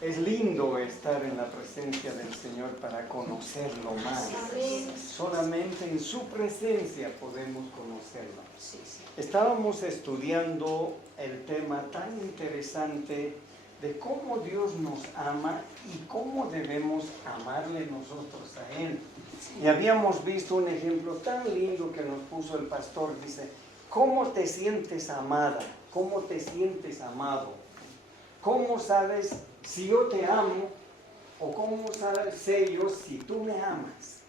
Es lindo estar en la presencia del Señor para conocerlo más. Solamente en su presencia podemos conocerlo. Estábamos estudiando el tema tan interesante de cómo Dios nos ama y cómo debemos amarle nosotros a Él. Y habíamos visto un ejemplo tan lindo que nos puso el pastor. Dice, ¿cómo te sientes amada? ¿Cómo te sientes amado? ¿Cómo sabes si yo te amo? ¿O cómo sé yo si tú me amas?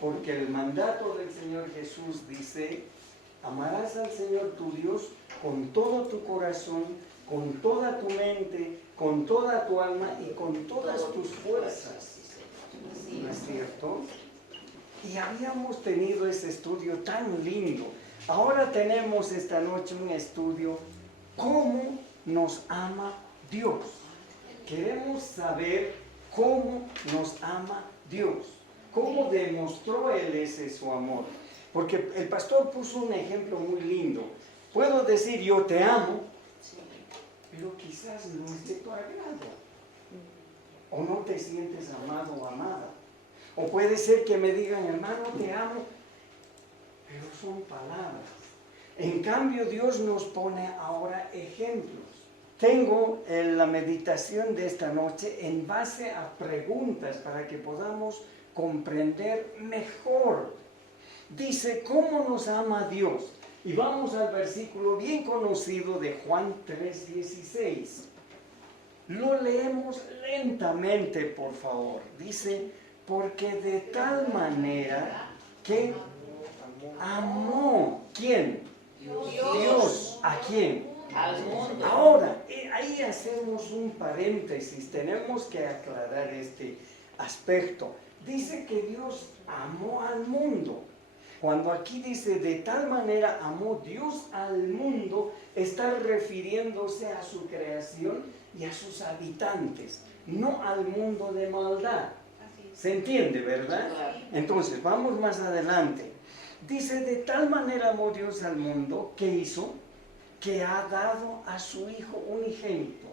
Porque el mandato del Señor Jesús dice, amarás al Señor tu Dios con todo tu corazón, con toda tu mente, con toda tu alma y con todas tus fuerzas. ¿No es cierto? Y habíamos tenido ese estudio tan lindo. Ahora tenemos esta noche un estudio, ¿cómo nos ama Dios? Queremos saber cómo nos ama Dios. ¿Cómo demostró Él ese su amor? Porque el pastor puso un ejemplo muy lindo. Puedo decir yo te amo, pero quizás no es de tu agrado. O no te sientes amado o amada. O puede ser que me digan, hermano, te amo, pero son palabras. En cambio, Dios nos pone ahora ejemplos. Tengo la meditación de esta noche en base a preguntas para que podamos comprender mejor. Dice, ¿cómo nos ama Dios? Y vamos al versículo bien conocido de Juan 3:16. Lo leemos lentamente, por favor. Dice, porque de tal manera que amó, ¿quién? Dios. ¿A quién? Al mundo. Ahora, ahí hacemos un paréntesis, tenemos que aclarar este aspecto. Dice que Dios amó al mundo. Cuando aquí dice de tal manera amó Dios al mundo, está refiriéndose a su creación y a sus habitantes, no al mundo de maldad. ¿Se entiende, verdad? Entonces, vamos más adelante. Dice, de tal manera amó Dios al mundo, ¿qué hizo? Que ha dado a su Hijo unigénito.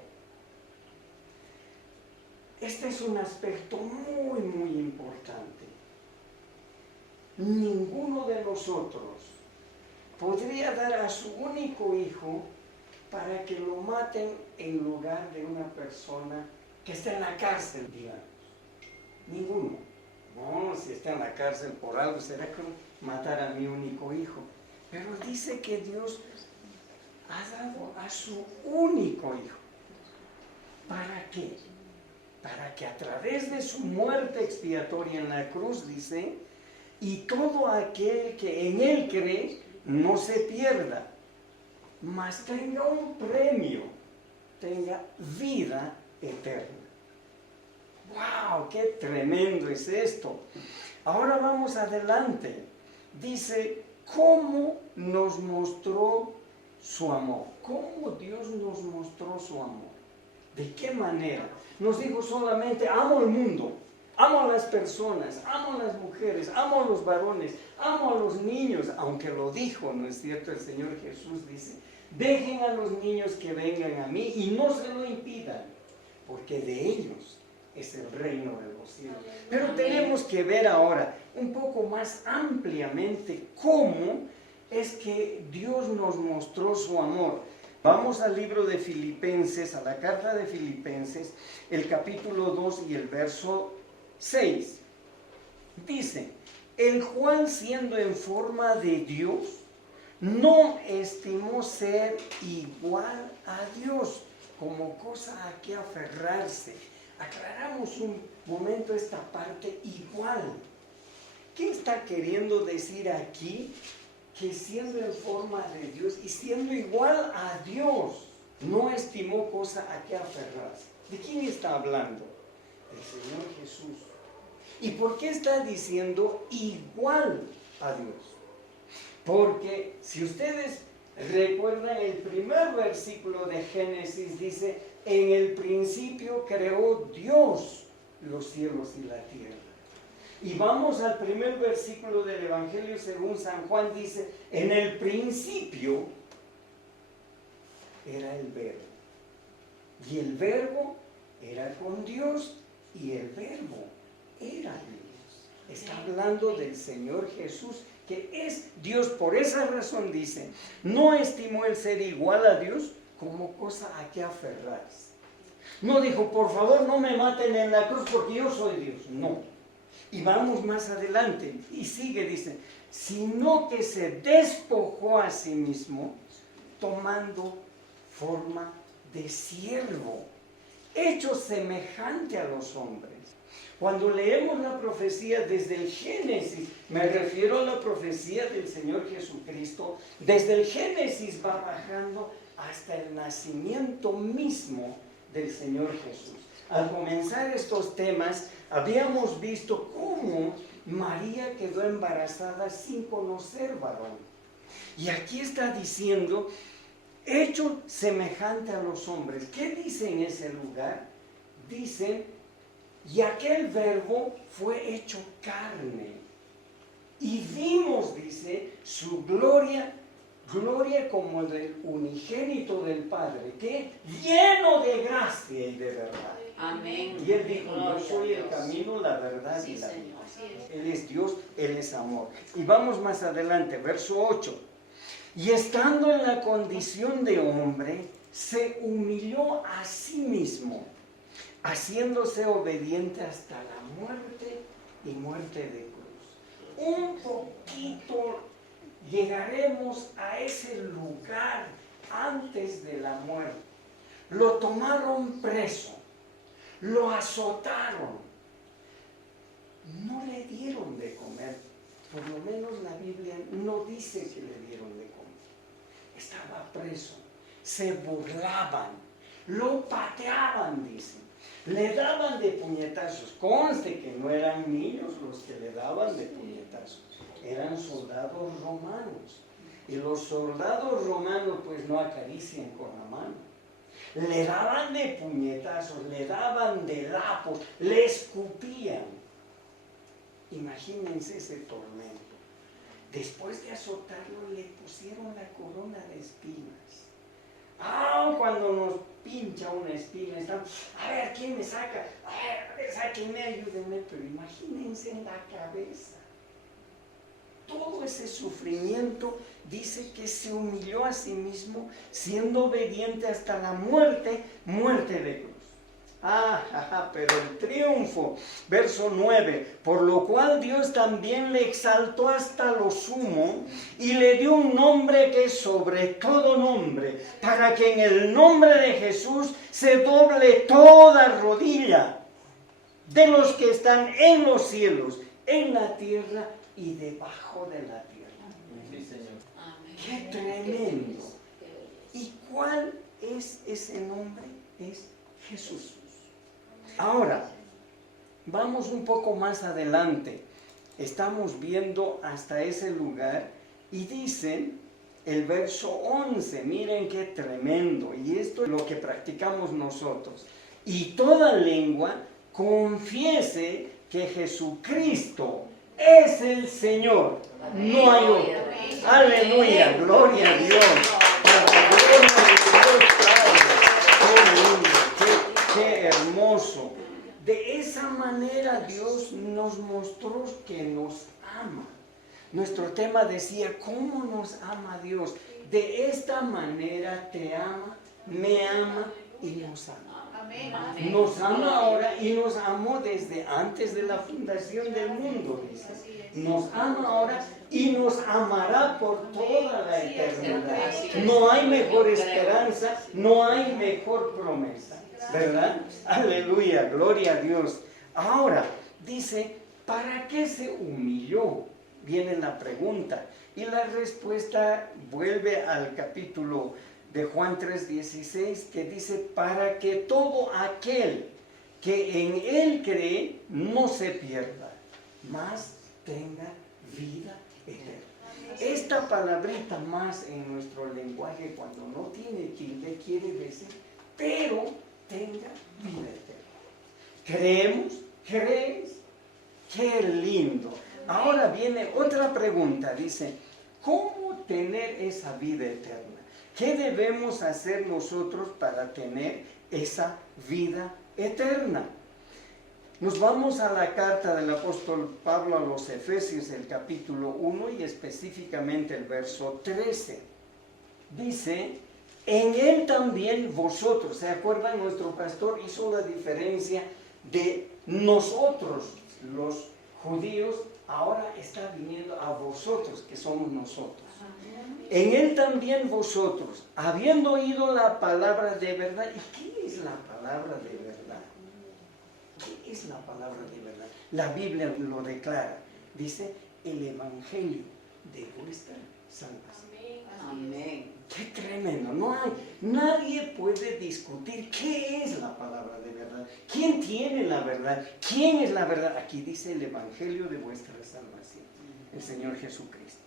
Este es un aspecto muy, muy importante. Ninguno de nosotros podría dar a su único hijo para que lo maten en lugar de una persona que está en la cárcel, digamos. Ninguno. No, si está en la cárcel por algo, será como matar a mi único hijo. Pero dice que Dios ha dado a su único hijo. ¿Para qué? Para que a través de su muerte expiatoria en la cruz, dice, y todo aquel que en él cree no se pierda, mas tenga un premio, tenga vida eterna. ¡Wow! ¡Qué tremendo es esto! Ahora vamos adelante. Dice, ¿cómo nos mostró su amor? ¿Cómo Dios nos mostró su amor? ¿De qué manera? Nos dijo solamente, amo al mundo, amo a las personas, amo a las mujeres, amo a los varones, amo a los niños, aunque lo dijo, ¿no es cierto? El Señor Jesús dice, dejen a los niños que vengan a mí y no se lo impidan, porque de ellos es el reino de los cielos. Pero tenemos que ver ahora un poco más ampliamente cómo es que Dios nos mostró su amor. Vamos al libro de Filipenses, a la carta de Filipenses, el capítulo 2 y el verso 6. Dice, el cual siendo en forma de Dios, no estimó ser igual a Dios como cosa a que aferrarse. Aclaramos un momento esta parte, igual. ¿Qué está queriendo decir aquí? Que siendo en forma de Dios y siendo igual a Dios, no estimó cosa a que aferrarse. ¿De quién está hablando? Del Señor Jesús. ¿Y por qué está diciendo igual a Dios? Porque si ustedes recuerdan el primer versículo de Génesis, dice, en el principio creó Dios los cielos y la tierra. Y vamos al primer versículo del Evangelio según San Juan, dice, en el principio era el verbo. Y el verbo era con Dios y el Verbo era Dios. Está hablando del Señor Jesús, que es Dios. Por esa razón dice, no estimó el ser igual a Dios como cosa a que aferrarse. No dijo, por favor no me maten en la cruz porque yo soy Dios. No. Y vamos más adelante y sigue, dice, sino que se despojó a sí mismo tomando forma de siervo, hecho semejante a los hombres. Cuando leemos la profecía desde el Génesis, me refiero a la profecía del Señor Jesucristo, desde el Génesis va bajando hasta el nacimiento mismo del Señor Jesús. Al comenzar estos temas, habíamos visto cómo María quedó embarazada sin conocer varón. Y aquí está diciendo, hecho semejante a los hombres. ¿Qué dice en ese lugar? Dice, y aquel verbo fue hecho carne. Y vimos, dice, su gloria como del unigénito del Padre, que lleno de gracia y de verdad. Amén. Y él dijo, yo soy el camino, la verdad y la vida. Él es Dios, Él es amor. Y vamos más adelante, verso 8. Y estando en la condición de hombre, se humilló a sí mismo, haciéndose obediente hasta la muerte y muerte de cruz. Un poquito llegaremos a ese lugar antes de la muerte. Lo tomaron preso, lo azotaron, no le dieron de comer. Por lo menos la Biblia no dice que le dieron de comer. Estaba preso, se burlaban, lo pateaban, dicen, le daban de puñetazos. Conste que no eran niños los que le daban de puñetazos, eran soldados romanos. Y los soldados romanos pues no acarician con la mano. Le daban de puñetazos, le daban de lapos, le escupían. Imagínense ese tormento. Después de azotarlo le pusieron la corona de espinas. Cuando nos pincha una espina, estamos, a ver, ¿quién me saca? A ver, sáquenme, ayúdenme. Pero imagínense en la cabeza. Todo ese sufrimiento, dice que se humilló a sí mismo, siendo obediente hasta la muerte, muerte de cruz. Pero el triunfo, verso 9, por lo cual Dios también le exaltó hasta lo sumo y le dio un nombre que es sobre todo nombre, para que en el nombre de Jesús se doble toda rodilla de los que están en los cielos, en la tierra y debajo de la tierra. Sí, Señor. ¡Qué tremendo! ¿Y cuál es ese nombre? Es Jesús. Ahora, vamos un poco más adelante. Estamos viendo hasta ese lugar y dicen el verso 11, miren qué tremendo, y esto es lo que practicamos nosotros. Y toda lengua confiese que Jesucristo es el Señor, no hay otro. Aleluya, gloria a Dios. Qué hermoso. De esa manera Dios nos mostró que nos ama. Nuestro tema decía, ¿cómo nos ama Dios? De esta manera te ama, me ama y nos ama. Nos ama ahora y nos amó desde antes de la fundación del mundo, dice. Nos ama ahora y nos amará por toda la eternidad. No hay mejor esperanza, no hay mejor promesa, ¿verdad? Aleluya, gloria a Dios. Ahora, dice, ¿para qué se humilló? Viene la pregunta. Y la respuesta vuelve al capítulo de Juan 3:16, que dice, para que todo aquel que en él cree no se pierda, mas tenga vida eterna. Esta palabrita más en nuestro lenguaje, cuando no tiene tilde, quiere decir, pero tenga vida eterna. ¿Creemos? ¿Crees? ¡Qué lindo! Ahora viene otra pregunta, dice, ¿cómo tener esa vida eterna? ¿Qué debemos hacer nosotros para tener esa vida eterna. Nos vamos a la carta del apóstol Pablo a los Efesios, el capítulo 1 y específicamente el verso 13. Dice, en él también vosotros, ¿se acuerdan? Nuestro pastor hizo la diferencia de nosotros, los judíos, ahora está viniendo a vosotros, que somos nosotros. En él también vosotros, habiendo oído la palabra de verdad. ¿Y qué es la palabra de verdad? ¿Qué es la palabra de verdad? La Biblia lo declara. Dice, el evangelio de vuestra salvación. Amén. Qué tremendo. Nadie puede discutir qué es la palabra de verdad. ¿Quién tiene la verdad? ¿Quién es la verdad? Aquí dice el evangelio de vuestra salvación, el Señor Jesucristo.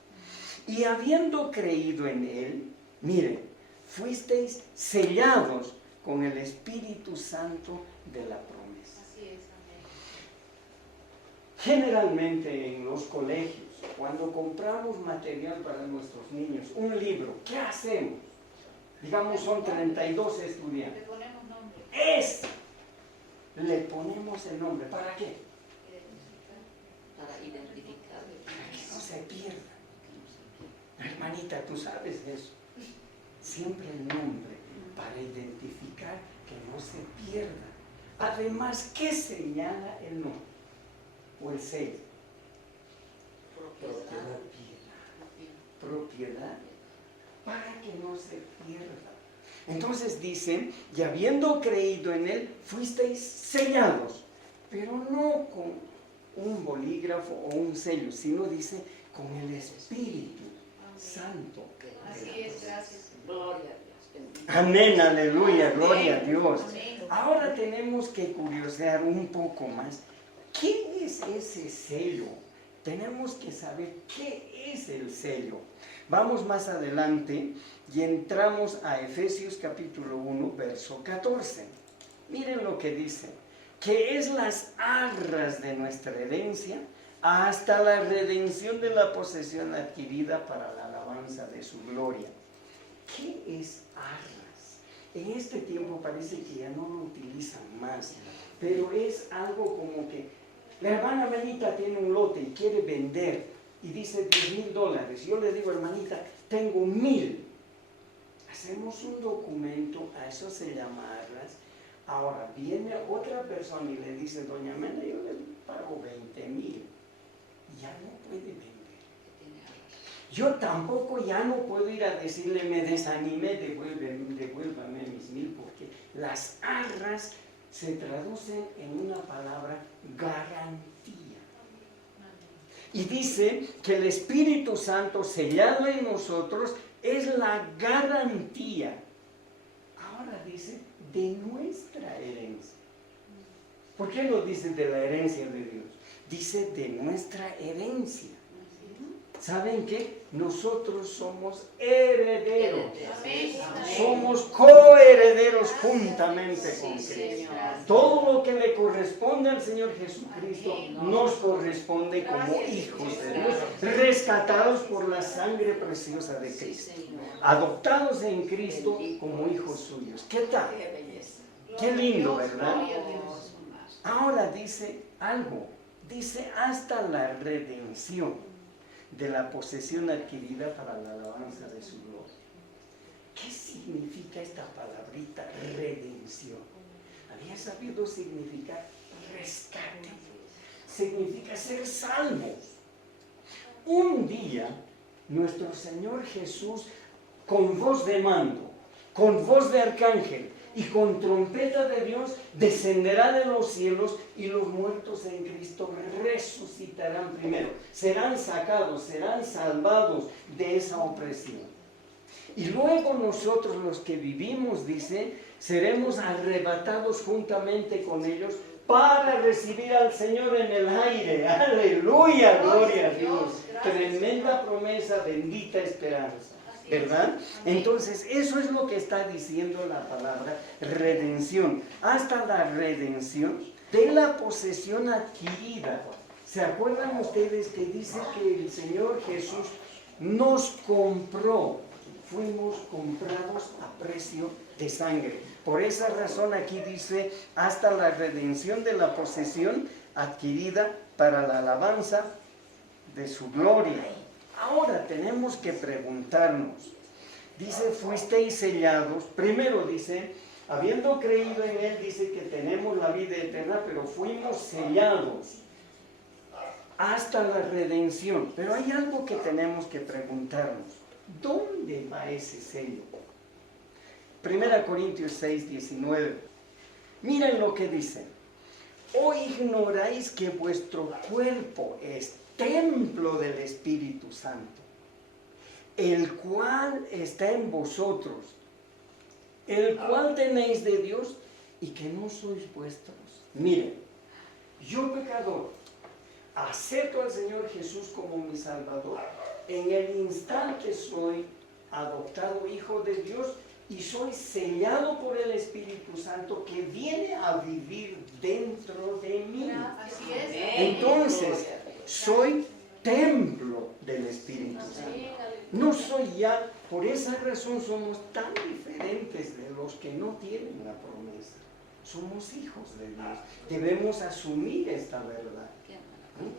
Y habiendo creído en él, miren, fuisteis sellados con el Espíritu Santo de la promesa. Así es, amén. Generalmente en los colegios, cuando compramos material para nuestros niños, un libro, ¿qué hacemos? Digamos, son 32 estudiantes. Le ponemos nombre. Le ponemos el nombre. ¿Para qué? Para identificar. Para que no se pierda. Hermanita, tú sabes eso. Siempre el nombre para identificar que no se pierda. Además, ¿qué señala el nombre? O el sello. Propiedad, para que no se pierda. Entonces dicen, y habiendo creído en él, fuisteis sellados, pero no con un bolígrafo o un sello, sino dice, con el Espíritu Santo. Así es, gracias. Gloria a Dios. Amén, aleluya, Amén. gloria a Dios. Amén. Ahora tenemos que curiosear un poco más. ¿Qué es ese sello? Tenemos que saber qué es el sello. Vamos más adelante y entramos a Efesios capítulo 1, verso 14. Miren lo que dice, que es las arras de nuestra herencia hasta la redención de la posesión adquirida para la alabanza de su gloria. ¿Qué es arras? En este tiempo parece que ya no lo utilizan más, pero es algo como que la hermana Benita tiene un lote y quiere vender y dice $10,000. Yo le digo, hermanita, tengo 1,000. Hacemos un documento, a eso se llama arras. Ahora viene otra persona y le dice, doña Mena, yo le pago 20,000. Ya no puede vender. Yo tampoco ya no puedo ir a decirle, me desanimé, devuélvame mis 1,000, porque las arras se traducen en una palabra garantía. Y dice que el Espíritu Santo sellado en nosotros es la garantía. Ahora dice de nuestra herencia. ¿Por qué no dice de la herencia de Dios? Dice de nuestra herencia. ¿Saben qué? Nosotros somos herederos. Somos coherederos juntamente con Cristo. Todo lo que le corresponde al Señor Jesucristo nos corresponde como hijos de Dios, rescatados por la sangre preciosa de Cristo, adoptados en Cristo como hijos suyos. ¿Qué tal? Qué lindo, ¿verdad? Ahora dice algo, dice hasta la redención de la posesión adquirida para la alabanza de su gloria. ¿Qué significa esta palabrita redención? ¿Había sabido significar rescate? Significa ser salvos. Un día, nuestro Señor Jesús, con voz de mando, con voz de arcángel y con trompeta de Dios, descenderá de los cielos y los muertos en Cristo resucitarán primero. Serán sacados, serán salvados de esa opresión. Y luego nosotros los que vivimos, dice, seremos arrebatados juntamente con ellos para recibir al Señor en el aire. Aleluya, gloria a Dios. Tremenda promesa, bendita esperanza. ¿Verdad? Entonces, eso es lo que está diciendo la palabra redención. Hasta la redención de la posesión adquirida. ¿Se acuerdan ustedes que dice que el Señor Jesús nos compró? Fuimos comprados a precio de sangre. Por esa razón aquí dice, hasta la redención de la posesión adquirida para la alabanza de su gloria. Ahora tenemos que preguntarnos, dice, fuisteis sellados, primero dice, habiendo creído en Él, dice que tenemos la vida eterna, pero fuimos sellados hasta la redención. Pero hay algo que tenemos que preguntarnos, ¿dónde va ese sello? 1 Corintios 6, 19. Miren lo que dice. ¿O ignoráis que vuestro cuerpo es templo del Espíritu Santo, el cual está en vosotros, el cual tenéis de Dios y que no sois vuestros? Miren, yo pecador, acepto al Señor Jesús como mi Salvador. En el instante soy adoptado hijo de Dios y soy sellado por el Espíritu Santo que viene a vivir dentro de mí. Así es. Entonces, soy templo del Espíritu Santo. No soy ya, por esa razón somos tan diferentes de los que no tienen la promesa. Somos hijos de Dios. Debemos asumir esta verdad.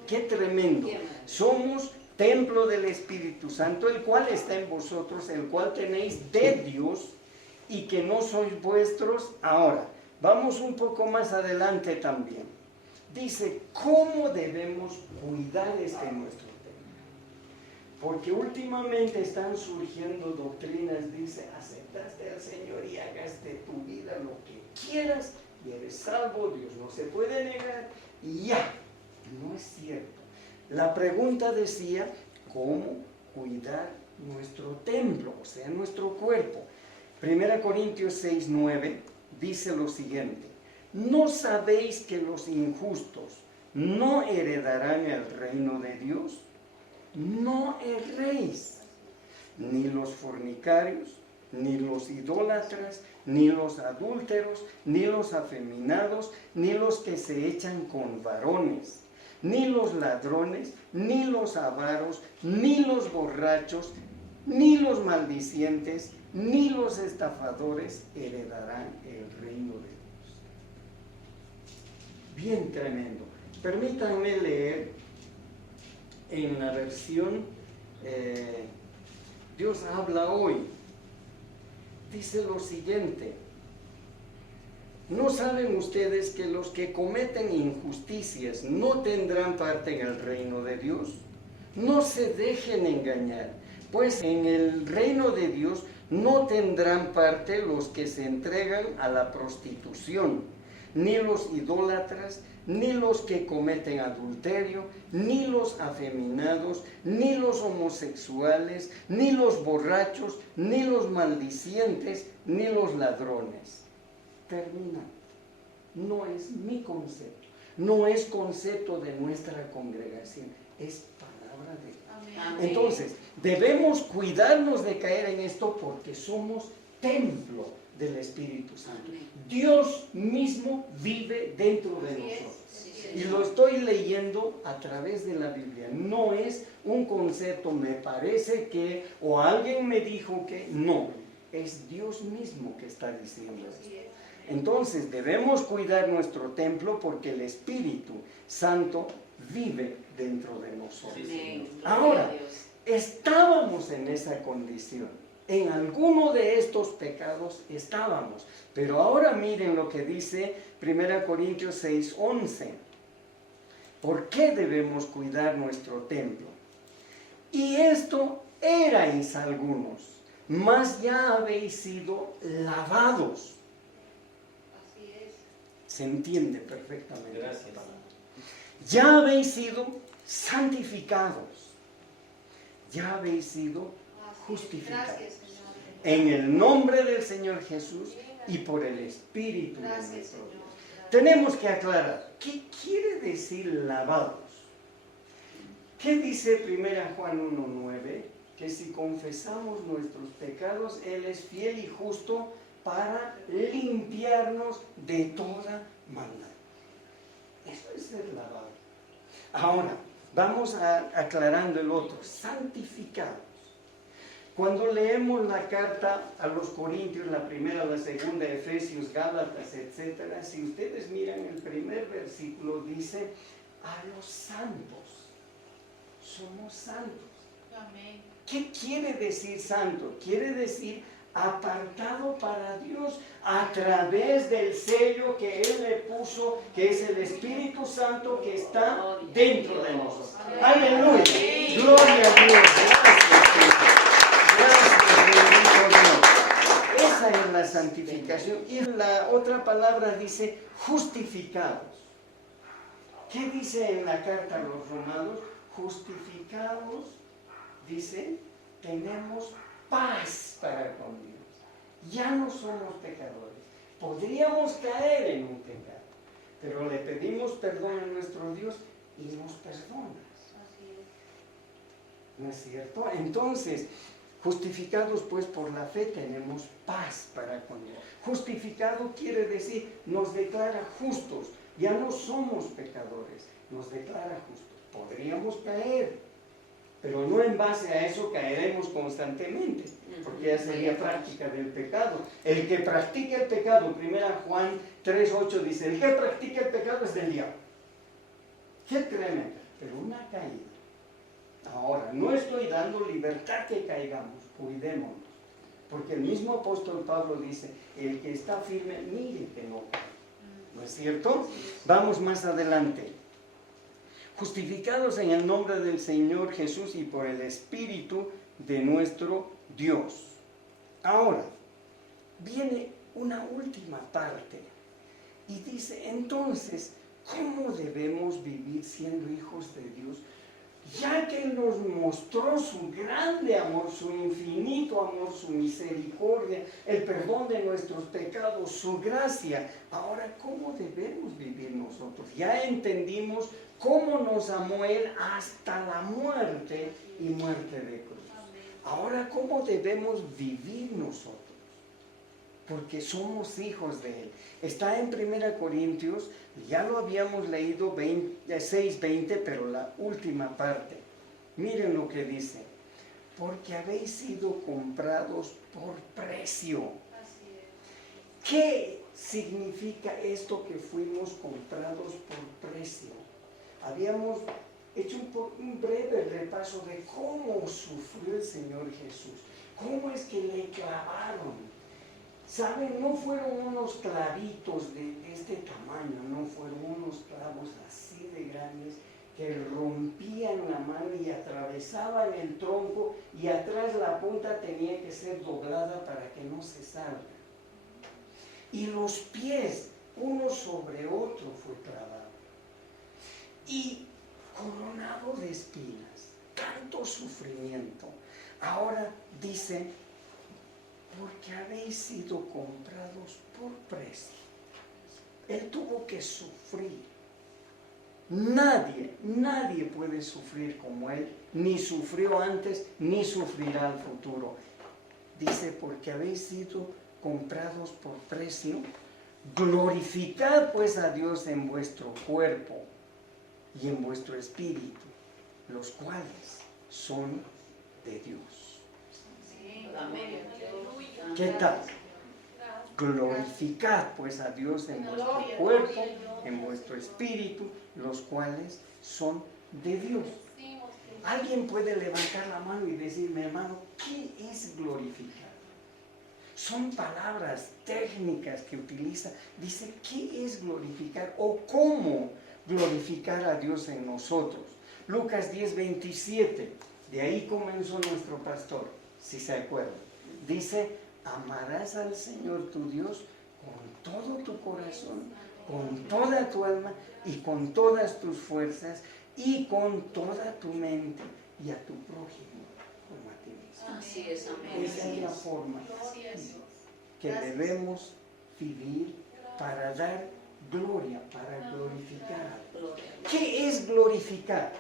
Qué tremendo. Somos templo del Espíritu Santo, el cual está en vosotros, el cual tenéis de Dios y que no sois vuestros. Ahora, vamos un poco más adelante también. Dice, ¿cómo debemos cuidar nuestro templo? Porque últimamente están surgiendo doctrinas, dice, aceptaste al Señor y hagas de tu vida lo que quieras y eres salvo, Dios no se puede negar y ya. No es cierto. La pregunta decía, ¿cómo cuidar nuestro templo, o sea, nuestro cuerpo? 1 Corintios 6, 9 dice lo siguiente, ¿no sabéis que los injustos no heredarán el reino de Dios? No erréis, ni los fornicarios, ni los idólatras, ni los adúlteros, ni los afeminados, ni los que se echan con varones, ni los ladrones, ni los avaros, ni los borrachos, ni los maldicientes, ni los estafadores heredarán el reino de Dios. Bien tremendo. Permítanme leer en la versión Dios habla hoy. Dice lo siguiente. ¿No saben ustedes que los que cometen injusticias no tendrán parte en el reino de Dios? No se dejen engañar, pues en el reino de Dios no tendrán parte los que se entregan a la prostitución, ni los idólatras, ni los que cometen adulterio, ni los afeminados, ni los homosexuales, ni los borrachos, ni los maldicientes, ni los ladrones. Termina. No es mi concepto, no es concepto de nuestra congregación, es palabra de Dios. Amén. Entonces, debemos cuidarnos de caer en esto porque somos templo del Espíritu Santo. Dios mismo vive dentro de nosotros. Y lo estoy leyendo a través de la Biblia. No es un concepto, me parece que, o alguien me dijo que, no. Es Dios mismo que está diciendo esto. Entonces debemos cuidar nuestro templo porque el Espíritu Santo vive dentro de nosotros. Ahora, estábamos en esa condición. En alguno de estos pecados estábamos. Pero ahora miren lo que dice 1 Corintios 6, 11. ¿Por qué debemos cuidar nuestro templo? Y esto erais algunos, mas ya habéis sido lavados. Así es. Se entiende perfectamente. Gracias. Ya habéis sido santificados. Ya habéis sido justificados. Gracias, Señor. En el nombre del Señor Jesús y por el Espíritu de Gracias, nuestro Señor. Dios. Tenemos que aclarar, ¿qué quiere decir lavados? ¿Qué dice 1 Juan 1:9? Que si confesamos nuestros pecados, Él es fiel y justo para limpiarnos de toda maldad. Eso es ser lavado. Ahora, vamos aclarando el otro, santificados. Cuando leemos la carta a los Corintios, la primera, la segunda, Efesios, Gálatas, etc., si ustedes miran el primer versículo, dice, a los santos, somos santos. Amén. ¿Qué quiere decir santo? Quiere decir apartado para Dios a través del sello que Él le puso, que es el Espíritu Santo que está dentro de nosotros. ¡Aleluya! ¡Gloria a Dios! Gracias, Señor. Gracias, bendito Dios. Esa es la santificación. Y la otra palabra dice justificados. ¿Qué dice en la carta a los romanos? Justificados, dice, tenemos paz para con Dios. Ya no somos pecadores. Podríamos caer en un pecado, pero le pedimos perdón a nuestro Dios y nos perdona. Así es. ¿No es cierto? Entonces, justificados pues por la fe tenemos paz para con Dios. Justificado quiere decir, nos declara justos. Ya no somos pecadores, nos declara justos. Podríamos caer, pero no en base a eso caeremos constantemente, porque ya sería práctica del pecado. El que practica el pecado, 1 Juan 3:8 dice, el que practica el pecado es del diablo. Qué tremendo, pero una caída. Ahora, no estoy dando libertad que caigamos, cuidémonos, porque el mismo apóstol Pablo dice, el que está firme, mire que no cae. ¿No es cierto? Vamos más adelante. Justificados en el nombre del Señor Jesús y por el Espíritu de nuestro Dios. Ahora, viene una última parte y dice, entonces, ¿cómo debemos vivir siendo hijos de Dios? Ya que nos mostró su grande amor, su infinito amor, su misericordia, el perdón de nuestros pecados, su gracia. Ahora, ¿cómo debemos vivir nosotros? Ya entendimos cómo nos amó Él hasta la muerte y muerte de cruz. Ahora, ¿cómo debemos vivir nosotros? Porque somos hijos de Él. Está en 1 Corintios, ya lo habíamos leído 6:20, pero la última parte. Miren lo que dice. Porque habéis sido comprados por precio. Así es. ¿Qué significa esto que fuimos comprados por precio? Habíamos hecho un breve repaso de cómo sufrió el Señor Jesús. ¿Cómo es que le clavaron? ¿Saben? No fueron unos clavitos de este tamaño, no fueron unos clavos así de grandes que rompían la mano y atravesaban el tronco y atrás la punta tenía que ser doblada para que no se salga. Y los pies, uno sobre otro fue clavado. Y coronado de espinas, tanto sufrimiento. Ahora dice, porque habéis sido comprados por precio. Él tuvo que sufrir. Nadie puede sufrir como Él, ni sufrió antes, ni sufrirá al futuro. Dice, porque habéis sido comprados por precio, glorificad pues a Dios en vuestro cuerpo y en vuestro espíritu, los cuales son de Dios. Amén. ¿Qué tal? Glorificad pues a Dios en vuestro cuerpo, en vuestro espíritu, los cuales son de Dios. Alguien puede levantar la mano y decirme, hermano, ¿qué es glorificar? Son palabras técnicas que utiliza. Dice, ¿qué es glorificar? O cómo glorificar a Dios en nosotros. Lucas 10:27, de ahí comenzó nuestro pastor, si se acuerdan. Dice, amarás al Señor tu Dios con todo tu corazón, con toda tu alma y con todas tus fuerzas y con toda tu mente y a tu prójimo como a ti mismo. Así es, amén. Esa es la forma que debemos vivir para dar gloria, para glorificar. ¿Qué es glorificar?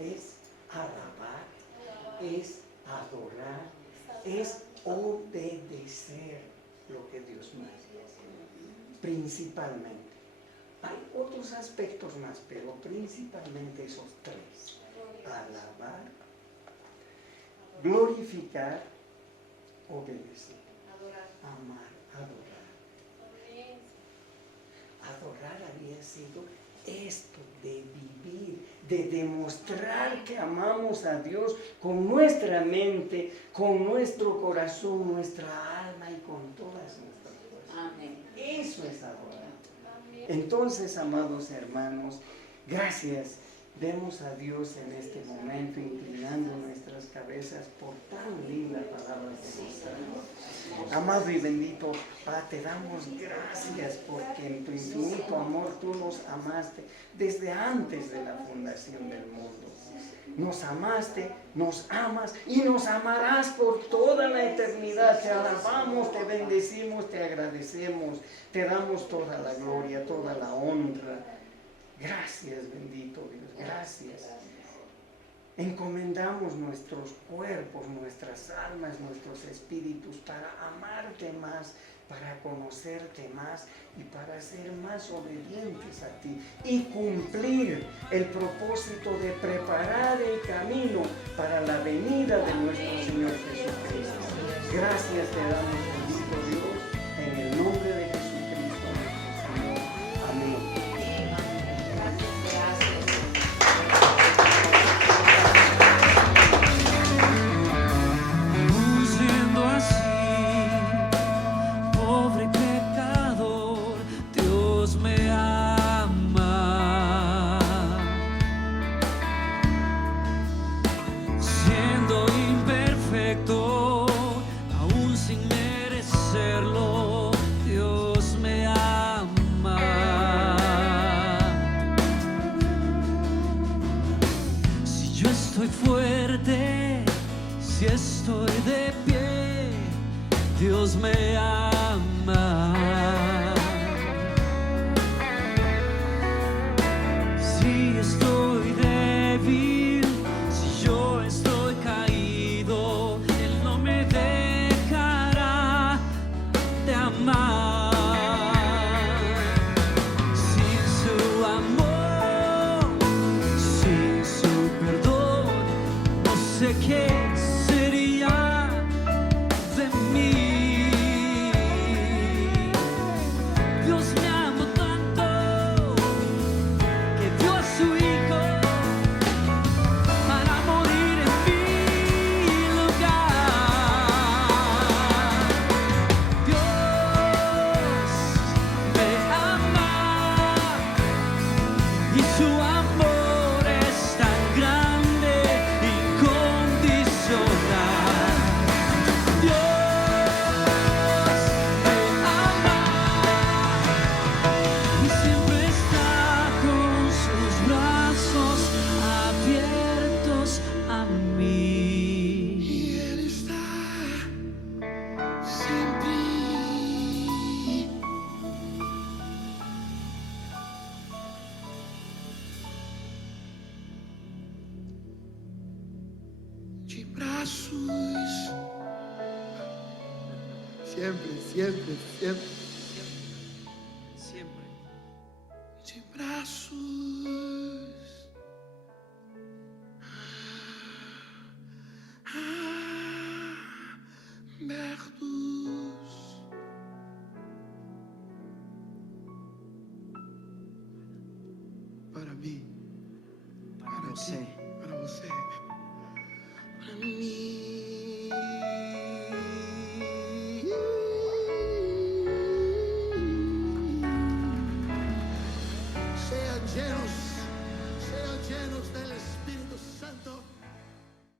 Es alabar, es adorar, es obedecer lo que Dios manda. Principalmente. Hay otros aspectos más, pero principalmente esos tres. Alabar, glorificar, obedecer, Adorar. amar, adorar. Amén. Adorar había sido esto de vivir, de demostrar que amamos a Dios con nuestra mente, con nuestro corazón, nuestra alma y con todas nuestras fuerzas. Amén. Eso es adorar. Amén. Entonces, amados hermanos, gracias. Demos a Dios en este momento, inclinando nuestras cabezas por tan linda palabra que nos da. Amado y bendito Padre, te damos gracias porque en tu infinito amor tú nos amaste desde antes de la fundación del mundo. Nos amaste, nos amas y nos amarás por toda la eternidad. Te alabamos, te bendecimos, te agradecemos, te damos toda la gloria, toda la honra. Gracias, bendito Dios, gracias. Encomendamos nuestros cuerpos, nuestras almas, nuestros espíritus para amarte más, para conocerte más y para ser más obedientes a ti y cumplir el propósito de preparar el camino para la venida de nuestro Señor Jesucristo. Gracias te damos, bendito Dios, en el nombre de Jesucristo nuestro Señor. Amén. Siendo así, pobre pecador, Dios me ama. Siendo imperfecto, aún sin merecerlo, Dios me ama. Si yo estoy fuerte, si estoy de pie, Dios me ama. Si estoy débil, si yo estoy caído, Él no me dejará de amar. Sin su amor, sin su perdón, no sé qué sería de mí. Dios me amó tanto que dio a su Hijo para morir en mi lugar. Dios me ama y su amor es tan grande, incondicional. Dios me ama y siempre está con sus brazos abiertos a mí. Y Él está sempre. De braços. Sempre, sempre, sempre. Siempre. De braços abertos. Para mim, Para você. para você, para mim. Sea llenos